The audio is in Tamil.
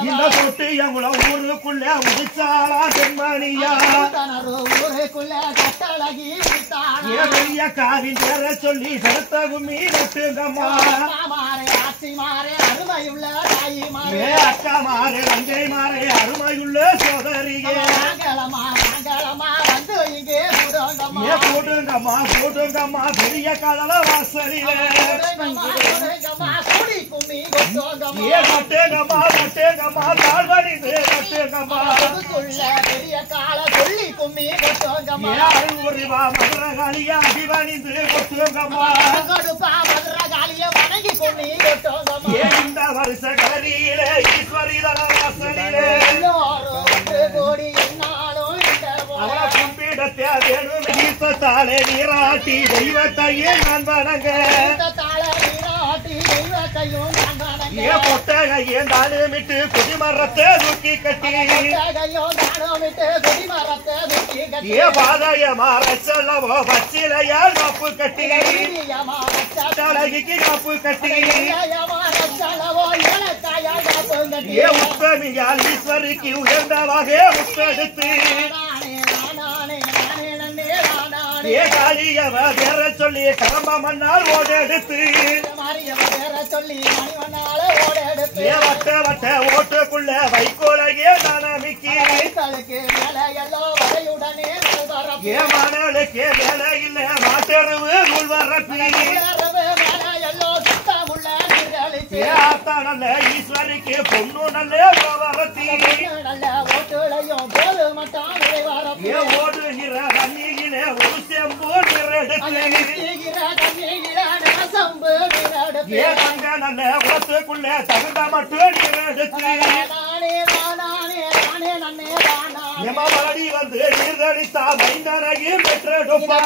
இந்த சொட்டு எங்களை ஊருக்குள்ள உதிச்சாளா பெண்மணியா ஊருக்குள்ள கட்டழகி பெரிய காவின் பேர சொல்லி செலுத்த கும்மி நட்டுங்கம்மா ஆட்சி மாறே அருமையுள்ள தாயி மாறே அக்கா மாறே தங்கை மாறே அருமையுள்ள சோதரியே மங்களமா வந்து இங்கே போட்டுங்கம்மா போட்டுங்கம்மா பெரிய கடல வாசலிலே கட்டுங்கம்மா கட்டுங்கம்மா தாழ்வணிந்து கட்டுங்கம்மா பெரிய கால சொல்லி கும்மி கொட்டுங்கம்மா ரூபா மதுரகாலிய அடிவணிந்து கொட்டுங்கம்மா கொடுப்பா மதுரகாலிய வணங்கி கும்மி கொட்டுங்கம்மா இந்த வருஷ கரியிலே ஈஸ்வரி தல வாசலிலே கோடி என்னாலும் அவளை கும்பிடத்தே வேணும் ஈசத்தாலே நீராட்டி தெய்வத்தையே நான் வணங்க பொட்டகையே தானுமிட்டு குடிமரத்தை தூக்கி கட்டி பாதைய மாற சொல்லவோ பச்சிலையால் காப்பு கட்டி அழகிக்கு காப்பு கட்டி உத்தமியால் ஈஸ்வரிக்கு உயர்ந்தவாக முத்தெடுத்து காளியவ வேற சொல்லி கரம்ப மண்ணால் ஓடெடுத்து வட்ட வட்ட ஓட்டுக்குள்ள வைக்கோலையே நானமிக்கி மணலுக்கு வேலை இல்ல மாட்டெருவு உள்வரப்பி நல்ல ஈஸ்வரிக்கு பொண்ணு நல்ல வரத்தி ஓடுகிற தண்ணியிலே ஒரு செம்பு நீரெடுத்து நல்ல உலத்துக்குள்ள தகுந்த மட்டும் நீரெடுத்து எமவடி வந்து நீர்தடித்தா மைந்தனையும் பெற்றெடுப்பா